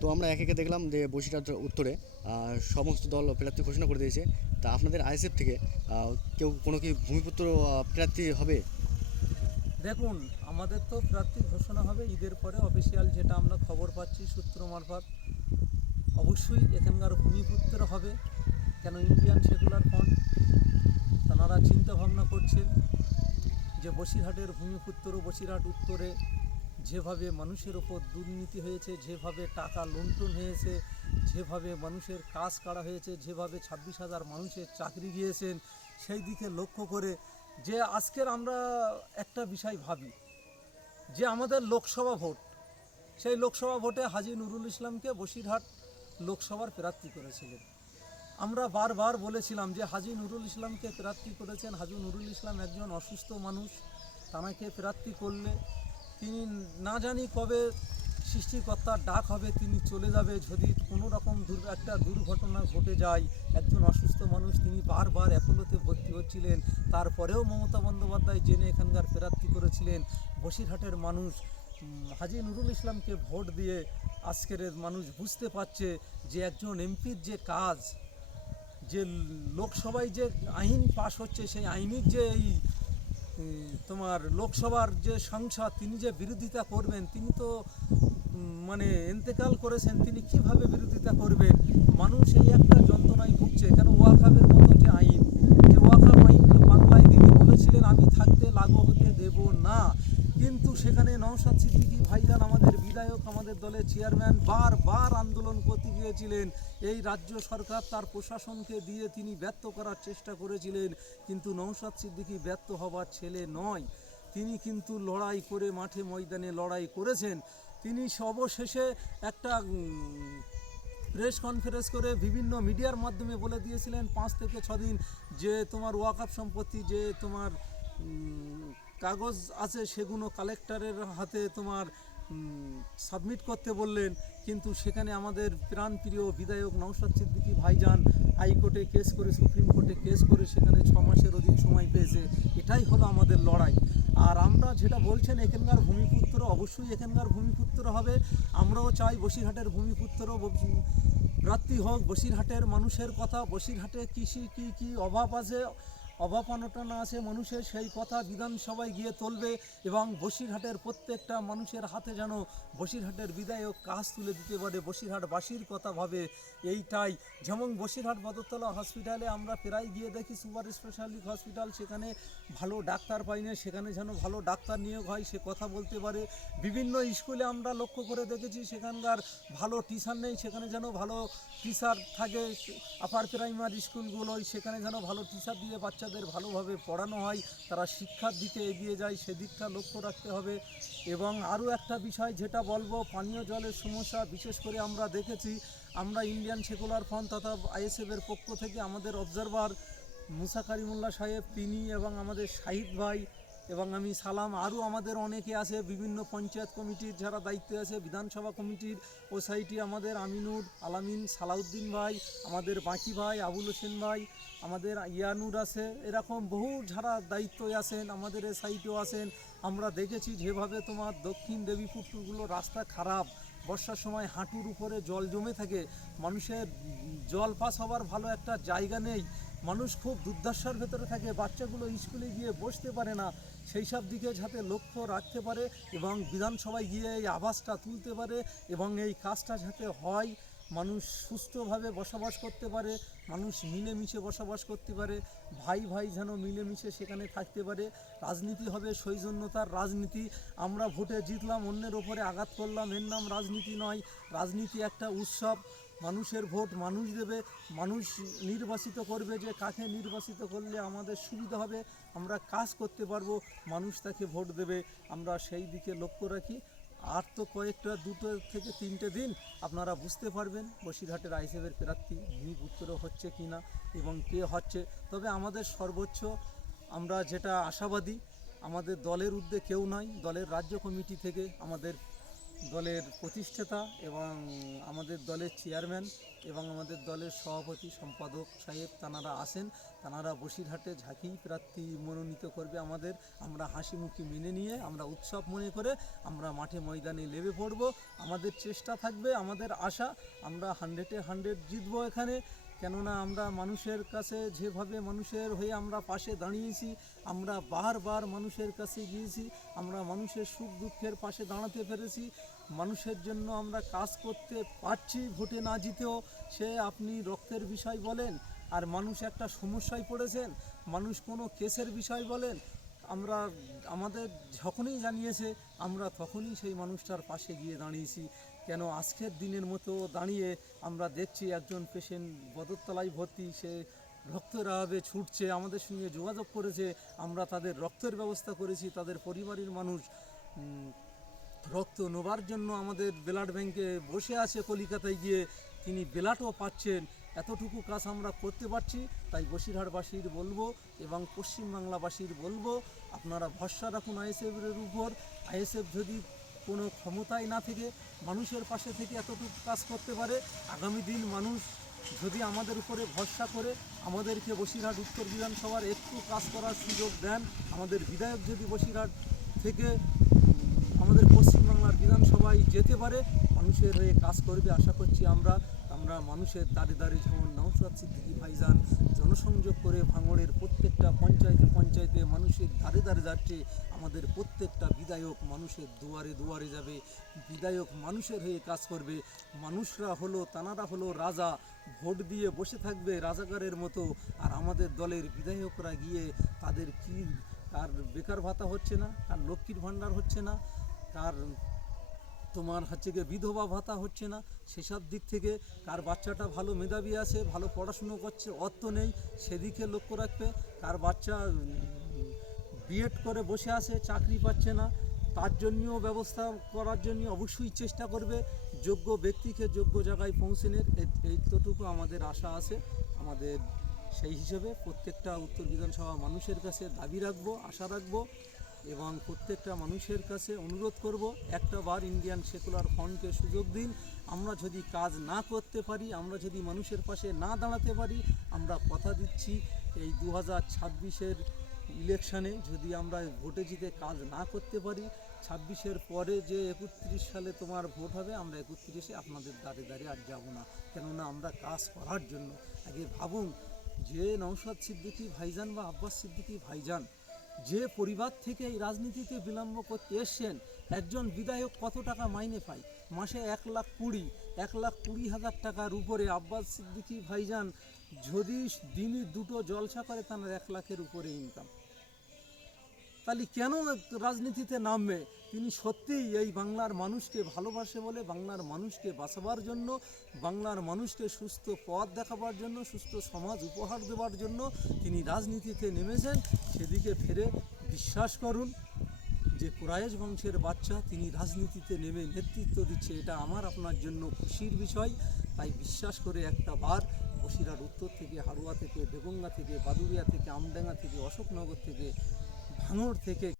তো আমরা একে একে দেখলাম যে বসিরহাট উত্তরে সমস্ত দল প্রার্থী ঘোষণা করে দিয়েছে। তা আপনাদের আইএসএফ থেকে কেউ কোনো কি ভূমিপুত্র প্রার্থী হবে? দেখুন, আমাদের তো প্রার্থী ঘোষণা হবে ঈদের পরে অফিসিয়াল, যেটা আমরা খবর পাচ্ছি সূত্র মারফত। অবশ্যই এখানকার ভূমিপুত্র হবে। কেন, ইন্ডিয়ান সেকুলার ফ্রন্ট তারা চিন্তা ভাবনা করছেন যে বসিরহাটের ভূমিপুত্র, বসিরহাট উত্তরে যেভাবে মানুষের ওপর দুর্নীতি হয়েছে, যেভাবে টাকা লুণ্ঠন হয়েছে, যেভাবে মানুষের কাজ কাটা হয়েছে, যেভাবে 26,000 মানুষের চাকরি গিয়েছেন, সেই দিকে লক্ষ্য করে যে আজকের আমরা একটা বিষয় ভাবি যে আমাদের লোকসভা ভোট, সেই লোকসভা ভোটে হাজী নুরুল ইসলামকে বসিরহাট লোকসভার প্রার্থী করেছিলেন। আমরা বারবার বলেছিলাম যে হাজী নুরুল ইসলামকে প্রার্থী করেছেন। হাজী নুরুল ইসলাম একজন অসুস্থ মানুষ, তাঁকে প্রার্থী করলে তিনি না জানি কবে সৃষ্টিকর্তার ডাক হবে, তিনি চলে যাবে। যদি কোনো রকম একটা দুর্ঘটনা ঘটে যায়, একজন অসুস্থ মানুষ, তিনি বারবার অ্যাপোলোতে ভর্তি হচ্ছিলেন, তারপরেও মমতা বন্দ্যোপাধ্যায় জেনে এখানকার প্রার্থী করেছিলেন। বসিরহাটের মানুষ হাজী নুরুল ইসলামকে ভোট দিয়ে আজকের মানুষ বুঝতে পারছে যে একজন এমপির যে কাজ, যে লোকসভায় যে আইন পাশ হচ্ছে, সেই আইনের যে এই তোমার লোকসভার যে সংসদ, তিনি যে বিরোধিতা করবেন, তিনি তো মানে ইন্তেকাল করেছেন, তিনি কিভাবে বিরোধিতা করবেন? মানুষ এই একটা যন্ত্রণায় ভুগছে। কেন, ওয়াকাফের মতো যে আইন, যে ওয়াকাফ আইন বাংলায় তিনি বলেছিলেন আমি থাকতে লাগু হতে দেব না, কিন্তু সেখানে নওশাদ সিদ্দিকী ভাইজান, আমাদের বিধায়ক, আমাদের দলের চেয়ারম্যান, বারবার আন্দোলন করতে গিয়েছিলেন। এই রাজ্য সরকার তার প্রশাসনকে দিয়ে তিনি ব্যর্থ করার চেষ্টা করেছিলেন, কিন্তু নওশাদ সিদ্দিকী ব্যর্থ হবার ছেলে নয়। তিনি কিন্তু লড়াই করে, মাঠে ময়দানে লড়াই করেছেন। তিনি সর্বশেষে একটা প্রেস কনফারেন্স করে বিভিন্ন মিডিয়ার মাধ্যমে বলে দিয়েছিলেন 5 থেকে 6 দিন যে তোমার ওয়াকফ সম্পত্তি, যে তোমার কাগজ আছে, সেগুলো কালেক্টরের হাতে তোমার সাবমিট করতে বললেন। কিন্তু সেখানে আমাদের প্রাণপ্রিয় বিধায়ক নওশাদ সিদ্দিকী ভাইজান হাইকোর্টে কেস করে, সুপ্রিম কোর্টে কেস করে, সেখানে 6 মাসের অধিক সময় পেয়েছে। এটাই হলো আমাদের লড়াই। আর আমরা যেটা বলছেন এখানকার ভূমিপুত্র, অবশ্যই এখানকার ভূমিপুত্র হবে। আমরাও চাই বসিরহাটের ভূমিপুত্র প্রার্থী হোক। বসিরহাটের মানুষের কথা, বসিরহাটে কৃষি কী অভাব আছে, অভাব অনটন আছে মানুষের, সেই কথা বিধানসভায় গিয়ে তুলবে এবং বসিরহাটের প্রত্যেকটা মানুষের হাতে যেন বসিরহাটের বিধায়ক কাজ তুলে দিতে পারে, বসিরহাটবাসীর কথা ভাবে। এইটাই, যেমন বসিরহাট বদরতলা হসপিটালে আমরা প্রায় গিয়ে দেখি, সুপার স্পেশালিটি হসপিটাল, সেখানে ভালো ডাক্তার পাই না, সেখানে যেন ভালো ডাক্তার নিয়োগ হয়, সে কথা বলতে পারে। বিভিন্ন স্কুলে আমরা লক্ষ্য করে দেখেছি সেখানকার ভালো টিচার নেই, সেখানে যেন ভালো টিচার থাকে। আপার প্রাইমারি স্কুলগুলোয় সেখানে যেন ভালো টিচার দিয়ে বাচ্চাদের ভালোভাবে পড়ানো হয়, তারা শিক্ষার দিকে এগিয়ে যায়, সেদিকটা লক্ষ্য রাখতে হবে। এবং আরও একটা বিষয় যেটা বলবো, পানীয় জলের সমস্যা। বিশেষ করে আমরা দেখেছি, আমরা ইন্ডিয়ান সেকুলার ফ্রন্ট তথা আইএসএফের পক্ষ থেকে আমাদের অবজারভার মুসা কারিমুল্লাহ সাহেব, তিনি এবং আমাদের শাহিদ ভাই এবং আমি সালাম, আরও আমাদের অনেকে আছে, বিভিন্ন পঞ্চায়েত কমিটির যারা দায়িত্বে আছে, বিধানসভা কমিটির ওসাইটি, আমাদের আমিনুর আলামিন, সালাউদ্দিন ভাই, আমাদের বাঁকি ভাই, আবুল হোসেন ভাই, আমাদের ইয়ানুর আছে, এরকম বহু যারা দায়িত্বে আছেন, আমাদের এ সাইটেও আছেন। আমরা দেখেছি যেভাবে তোমার দক্ষিণ দেবীপুরগুলো রাস্তা খারাপ, বর্ষার সময় হাঁটুর উপরে জল জমে থাকে, মানুষের জল পাস হবার ভালো একটা জায়গা নেই, মানুষ খুব দুর্দশার ভেতরে থাকে, বাচ্চাগুলো স্কুলে গিয়ে বসতে পারে না। সেই সব দিকে যাতে লক্ষ্য রাখতে পারে এবং বিধানসভায় গিয়ে এই আওয়াজটা তুলতে পারে এবং এই কাজটা যাতে হয়, মানুষ সুস্থভাবে বসবাস করতে পারে, মানুষ মিলেমিশে বসবাস করতে পারে, ভাই ভাই যেন মিলেমিশে সেখানে থাকতে পারে। রাজনীতি হবে সৌজন্যতার রাজনীতি। আমরা ভোটে জিতলাম, অন্যের ওপরে আঘাত করলাম, এর নাম রাজনীতি নয়। রাজনীতি একটা উৎসব, মানুষের ভোট মানুষ দেবে, মানুষ নির্বাচিত করবে যে কাকে নির্বাচিত করলে আমাদের সুবিধা হবে, আমরা কাজ করতে পারবো, মানুষ তাকে ভোট দেবে। আমরা সেই দিকে লক্ষ্য রাখি। আর তো কয়েকটা 2 থেকে 3টে দিন আপনারা বুঝতে পারবেন বসিরহাটের আইএসএফের প্রার্থী ভূমিপুত্র হচ্ছে কি না এবং কে হচ্ছে। তবে আমাদের সর্বোচ্চ আমরা যেটা আশাবাদী, আমাদের দলের ঊর্ধ্বে কেউ নয়, দলের রাজ্য কমিটি থেকে আমাদের দলের প্রতিষ্ঠাতা এবং আমাদের দলের চেয়ারম্যান এবং আমাদের দলের সভাপতি সম্পাদক সাহেব তানারা আসেন, তানারা বসিরহাটে ঝাঁকি প্রার্থী মনোনীত করবে আমাদের। আমরা হাসি মুখে মেনে নিয়ে আমরা উৎসব মনে করে আমরা মাঠে ময়দানে লেবে পড়ব। আমাদের চেষ্টা থাকবে, আমাদের আশা আমরা 100-এ 100 জিতবো এখানে। কেননা আমরা মানুষের কাছে যেভাবে মানুষের হয়ে আমরা পাশে দাঁড়িয়েছি, আমরা বারবার মানুষের কাছে গিয়েছি, আমরা মানুষের সুখ দুঃখের পাশে দাঁড়াতে পেরেছি, মানুষের জন্য আমরা কাজ করতে পারছি। ভোটে না জিতেও সে আপনি রক্তের বিষয় বলেন, আর মানুষ একটা সমস্যায় পড়েছেন, মানুষ কোনো কেসের বিষয় বলেন, আমরা আমাদের যখনই জানিয়েছে আমরা তখনই সেই মানুষটার পাশে গিয়ে দাঁড়িয়েছি। কেন আজকের দিনের মতো দাঁড়িয়ে আমরা দেখছি একজন পেশেন্ট বদরতলায় ভর্তি, সে রক্তের অভাবে ছুটছে, আমাদের সঙ্গে যোগাযোগ করেছে, আমরা তাদের রক্তের ব্যবস্থা করেছি, তাদের পরিবারের মানুষ রক্ত নেবার জন্য আমাদের ব্লাড ব্যাংকে বসে আছে কলিকাতায় গিয়ে, তিনি ব্লাডও পাচ্ছেন। এতটুকু কাজ আমরা করতে পারছি। তাই বসিরহাটবাসীর বলবো এবং পশ্চিমবাংলাবাসীর বলবো, আপনারা ভরসা রাখুন আইএসএফের উপর। আইএসএফ যদি কোনো ক্ষমতায় না থেকে মানুষের পাশে থেকে এতটুকু কাজ করতে পারে, আগামী দিন মানুষ যদি আমাদের উপরে ভরসা করে আমাদেরকে বসিরহাট উত্তর বিধানসভার একটু কাজ করার সুযোগ দেন, আমাদের বিধায়ক যদি বসিরহাট থেকে আমাদের পশ্চিমবাংলার বিধানসভায় যেতে পারে, মানুষের হয়ে কাজ করবে আশা করছি আমরা। মানুষের দাঁড়ে দাঁড়িয়ে যেমন নওশাদ সিদ্দিকী ভাইজান জনসংযোগ করে ভাঙড়ের প্রত্যেকটা পঞ্চায়েতে মানুষের দাঁড়ে দাঁড়ে যাচ্ছে, আমাদের প্রত্যেকটা বিধায়ক মানুষের দুয়ারে দুয়ারে যাবে, বিধায়ক মানুষের হয়ে কাজ করবে। মানুষরা হলো, তানারা হলো রাজা, ভোট দিয়ে বসে থাকবে রাজাকারের মতো, আর আমাদের দলের বিধায়করা গিয়ে তাদের কি, কার বেকার ভাতা হচ্ছে না, কার লক্ষ্মীর ভাণ্ডার হচ্ছে না, কার তোমার হচ্ছে গিয়ে বিধবা ভাতা হচ্ছে না, সেসব দিক থেকে কার বাচ্চাটা ভালো মেধাবী আছে, ভালো পড়াশুনো করছে, অর্থ নেই, সেদিকে লক্ষ্য রাখবে। কার বাচ্চা বিএড করে বসে আছে, চাকরি পাচ্ছে না, তার জন্যও ব্যবস্থা করার জন্য অবশ্যই চেষ্টা করবে, যোগ্য ব্যক্তিকে যোগ্য জায়গায় পৌঁছানোর এইটুকু আমাদের আশা আছে। আমাদের সেই হিসেবে প্রত্যেকটা উত্তর বিধানসভা মানুষের কাছে দাবি রাখবো, আশা রাখবো এবং প্রত্যেকটা মানুষের কাছে অনুরোধ করব, একটা বার ইন্ডিয়ান সেকুলার ফ্রন্টকে সুযোগ দিন। আমরা যদি কাজ না করতে পারি, আমরা যদি মানুষের পাশে না দাঁড়াতে পারি, আমরা কথা দিচ্ছি এই 2026-এর ইলেকশানে যদি আমরা ভোটে জিতে কাজ না করতে পারি, 26-এর পরে যে 31 সালে তোমার ভোট হবে, আমরা 31-এ আপনাদের দাঁড়ে দাঁড়িয়ে আর যাব না। কেননা আমরা কাজ করার জন্য। আগে ভাবুন, যে নওশাদ সিদ্দিকী ভাইজান বা আব্বাস সিদ্দিকী ভাইজান যে পরিবার থেকে এই রাজনীতিতে বিলম্ব করতে এসছেন, একজন বিধায়ক কত টাকা মাইনে পায়? মাসে 1,20,000 টাকার উপরে। আব্বাস সিদ্দিকী ভাইজান যদি দিনই 2টো জলসা করে, তার 1 লাখের উপরে ইনকাম। তাহলে কেন রাজনীতিতে নামবে? তিনি সত্যিই এই বাংলার মানুষকে ভালোবাসে বলে, বাংলার মানুষকে বাঁচাবার জন্য, বাংলার মানুষকে সুস্থ পথ দেখাবার জন্য, সুস্থ সমাজ উপহার দেওয়ার জন্য তিনি রাজনীতিতে নেমেছেন। সেদিকে ফিরে বিশ্বাস করুন যে কুরাইশ বংশের বাচ্চা তিনি রাজনীতিতে নেমে নেতৃত্ব দিচ্ছে, এটা আমার আপনার জন্য খুশির বিষয়। তাই বিশ্বাস করে একটা বার বসিরহাট উত্তর থেকে, হারোয়া থেকে, বেগঙ্গা থেকে, বাদুড়িয়া থেকে, আমডাঙ্গা থেকে, অশোকনগর থেকে, ভাঙড় থেকে